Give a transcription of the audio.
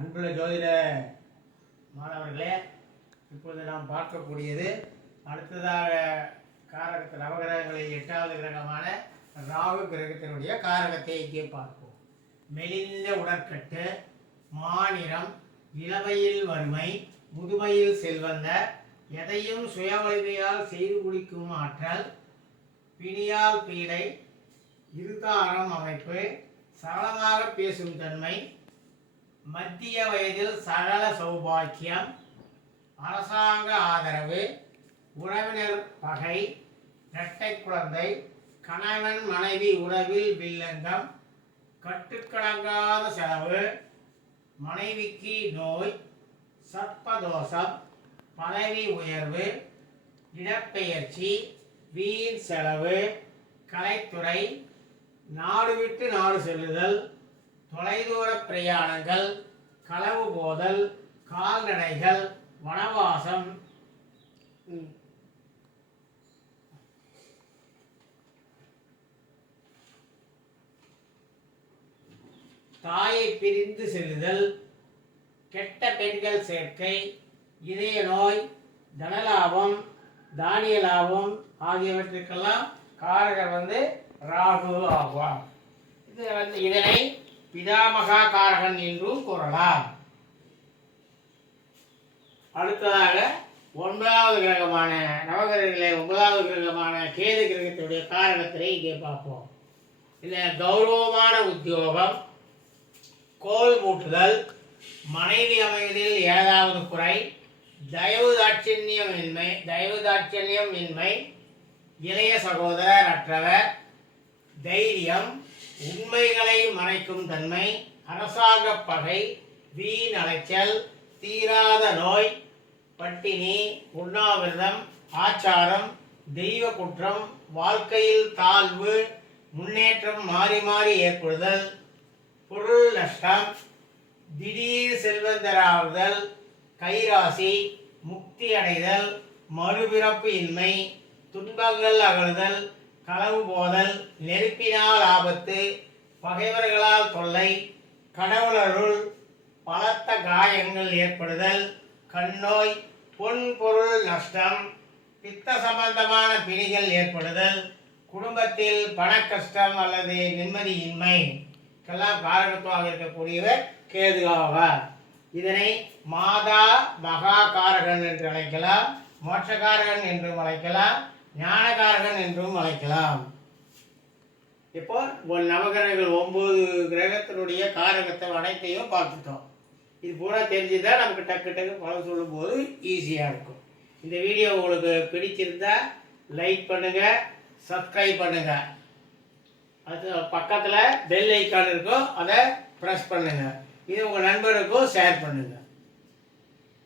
அன்புள்ள ஜோதிட மாணவர்களே இப்பொழுது நாம் பார்க்கக்கூடியது அடுத்ததாக காரகத்து நவகிரகங்களில் எட்டாவது கிரகமான ராகு கிரகத்தினுடைய காரகத்தை இங்கே பார்ப்போம். மெலிந்த உடற்கட்டு மாநிலம் இளமையில் வறுமை முதுமையில் செல்வந்த எதையும் சுய வலிமையால் செய்து குடிக்கும் ஆற்றல் பிணியால் பீடை இருதாரம் அமைப்பு சரளமாக பேசும் தன்மை மத்திய வயதில் சகல சௌபாக்கியம் அரசாங்க ஆதரவு உறவினர் பகை இரட்டை குழந்தை கணவன் மனைவி உறவில் வில்லங்கம் கட்டுக்கடங்காத செலவு மனைவிக்கு நோய் சர்ப்பதோஷம் பதவி உயர்வு இடப்பெயர்ச்சி வீண் செலவு கலைத்துறை நாடு விட்டு நாடு செல்லுதல் தொலைதூர பிரயாணங்கள் களவு போதல் கால்நடைகள் வனவாசம். தாயை பிரிந்து செல்லுதல் கெட்ட பெண்கள் சேர்க்கை இதய நோய் தனலாபம் தானிய லாபம் ஆகியவற்றுக்கெல்லாம் காரகர் வந்து ராகு ஆவார். இது வந்து இதனை பிதாமகா காரகன் என்றும் கூறலாம். அடுத்ததாக ஒன்பதாவது கிரகமான நவகிரகங்களை ஒன்பதாவது கிரகமான கேது கிரகத்தினுடைய காரணத்தை இங்கே பார்ப்போம். இதில் கௌரவமான உத்தியோகம் கோல் மூட்டுதல் மனைவி அமைவதில் ஏதாவது குறை தயவு தாட்சண்யம் இன்மை தயவு தாட்சண்யம் இன்மை இளைய சகோதரர் அற்றவர் தைரியம் உண்மைகளை மறைக்கும் தன்மை அரசாங்க பகை வீண் அலைச்சல் தீராத நோய் பட்டினி உண்ணாவிரதம் ஆச்சாரம் தெய்வ குற்றம் வாழ்க்கையில் தாழ்வு முன்னேற்றம் மாறி மாறி ஏற்படுதல் பொருள் நஷ்டம் திடீர் செல்வந்தராவுதல் கைராசி முக்தி அடைதல் மறுபிறப்பு இன்மை துன்பங்கள் அகழுதல் களவு போதல் நெருப்பினால் ஆபத்து பகைவர்களால் தொல்லை கடவுளருள் பலத்த காயங்கள் ஏற்படுதல் கண்ணோய் பொன் பொருள் நஷ்டம் பித்த சம்பந்தமான பிணிகள் ஏற்படுதல் குடும்பத்தில் பண கஷ்டம் அல்லது நிம்மதியின்மை. இதெல்லாம் காரகத்துவாக இருக்கக்கூடியவர் கேது ஆவார் இதனை மாதா மகா காரகன் என்று அழைக்கலாம் மோட்சகாரகன் என்றும் அழைக்கலாம் ஞானகாரகன் என்றும் அழைக்கலாம். இப்போ ஒரு நவகிரகங்கள் ஒன்பது கிரகத்தினுடைய காரகத்தை அனைத்தையும் பார்த்துட்டோம். இது பூரா தெரிஞ்சுதான் நமக்கு டக்கு டக்கு பலன் சொல்லும்போது ஈஸியாக இருக்கும். இந்த வீடியோ உங்களுக்கு பிடிச்சிருந்தா லைக் பண்ணுங்க சப்ஸ்கிரைப் பண்ணுங்க. அது பக்கத்தில் பெல் ஐக்கான் இருக்கும் அதை ப்ரெஸ் பண்ணுங்க. இது உங்கள் நண்பருக்கும் ஷேர் பண்ணுங்கள்